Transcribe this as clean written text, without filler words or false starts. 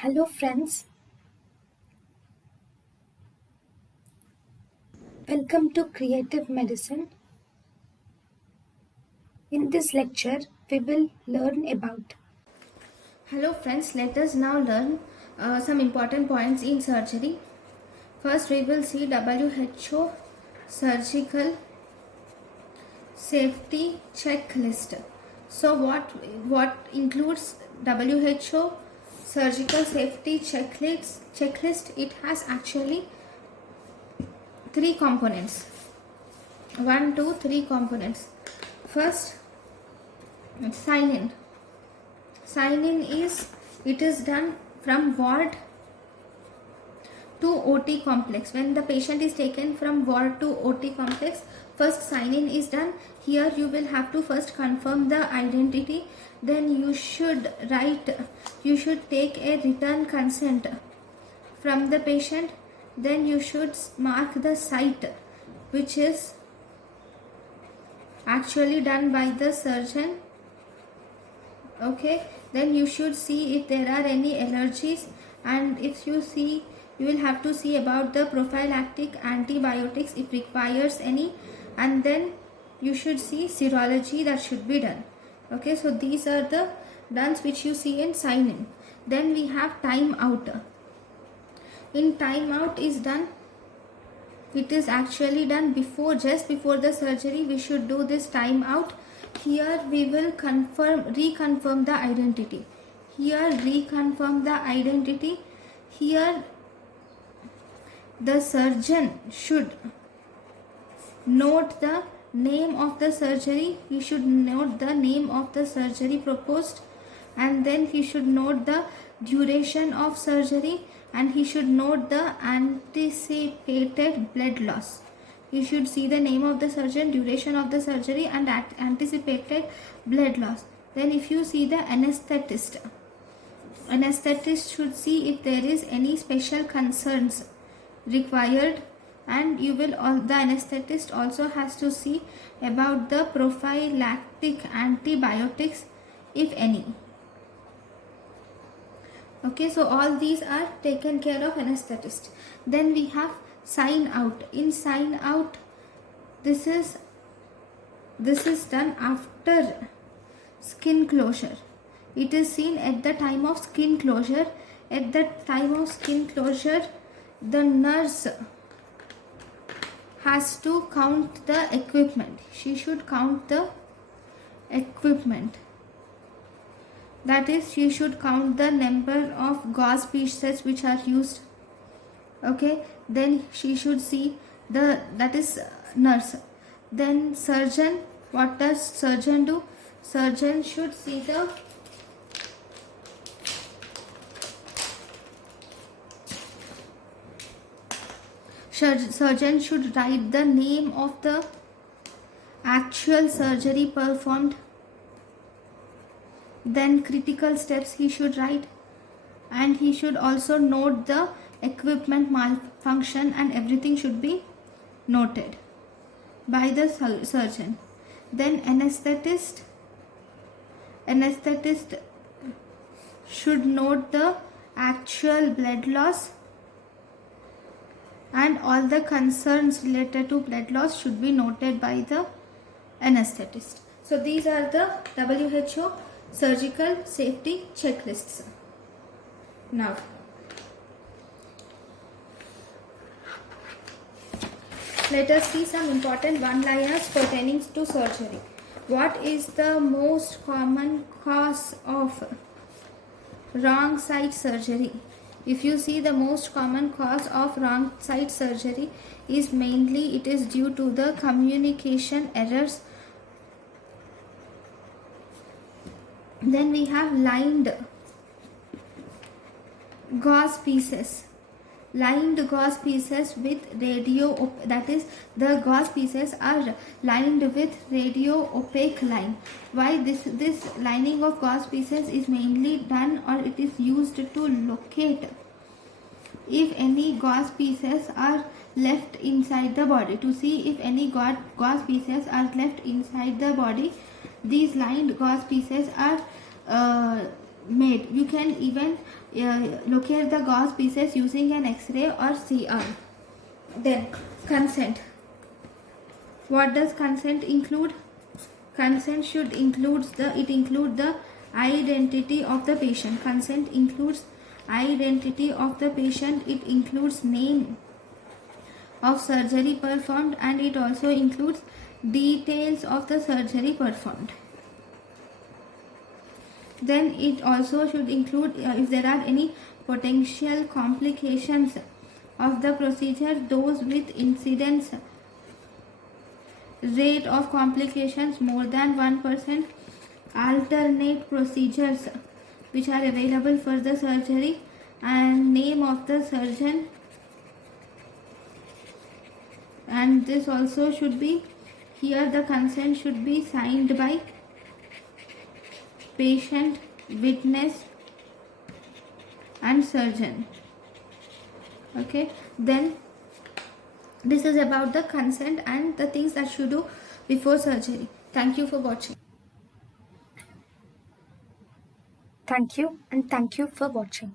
Hello friends, welcome to Creative Medicine. In this lecture, we will learn about. Hello friends, let us now learn some important points in surgery. First we will see WHO surgical safety checklist. So what includes WHO surgical safety checklist? It has actually three components. 3 components. First, sign in. Sign in is it is done from ward to OT complex. When the patient is taken from ward to OT complex, first sign in is done. Here you will have to first confirm the identity. Then you should take a written consent from the patient. Then you should mark the site which is actually done by the surgeon. Okay, then you should see if there are any allergies, and if you see, you will have to see about the prophylactic antibiotics if requires any, and then you should see serology that should be done. Okay, so these are the dones which you see in sign in. Then we have time out. In time out is done, it is actually done just before the surgery. We should do this time out. Here we will reconfirm the identity. Here the surgeon should note the name of the surgery. He should note the name of the surgery proposed, and then he should note the duration of surgery, and he should note the anticipated blood loss. You should see the name of the surgeon, duration of the surgery, and anticipated blood loss. Then if you see the anesthetist should see if there is any special concerns required, and the anesthetist also has to see about the prophylactic antibiotics if any. Okay, so all these are taken care of anesthetist. Then we have sign out. In sign out, this is done after skin closure. It is seen at the time of skin closure. At the time of skin closure, the nurse has to count the equipment. She should count the equipment. That is, she should count the number of gauze pieces which are used. Okay, then she should see that is nurse. Then surgeon, what does surgeon do? Surgeon should see the surgeon should write the name of the actual surgery performed. Then critical steps he should write, and he should also note the equipment malfunction, and everything should be noted by the surgeon. Then anesthetist should note the actual blood loss, and all the concerns related to blood loss should be noted by the anesthetist. So these are the WHO surgical safety checklists. Now, let us see some important one-liners pertaining to surgery. What is the most common cause of wrong side surgery? If you see, the most common cause of wrong side surgery is mainly it is due to the communication errors. Then we have lined gauze pieces. Lined gauze pieces with radio, that is, the gauze pieces are lined with radio opaque line. Why this lining of gauze pieces is mainly done, or it is used to locate if any gauze pieces are left inside the body. To see if any gauze pieces are left inside the body, these lined gauze pieces are made. You can even locate the gauze pieces using an X-ray or CR. Then consent. What does consent include? Consent should include the identity of the patient. Consent includes identity of the patient. It includes name of surgery performed, and it also includes details of the surgery performed. Then it also should include if there are any potential complications of the procedure, those with incidence rate of complications more than 1%, alternate procedures which are available for the surgery, and name of the surgeon. And this also should be, here the consent should be signed by patient, witness and surgeon. Okay, then this is about the consent and the things that you do before surgery. Thank you for watching. Thank you, and thank you for watching.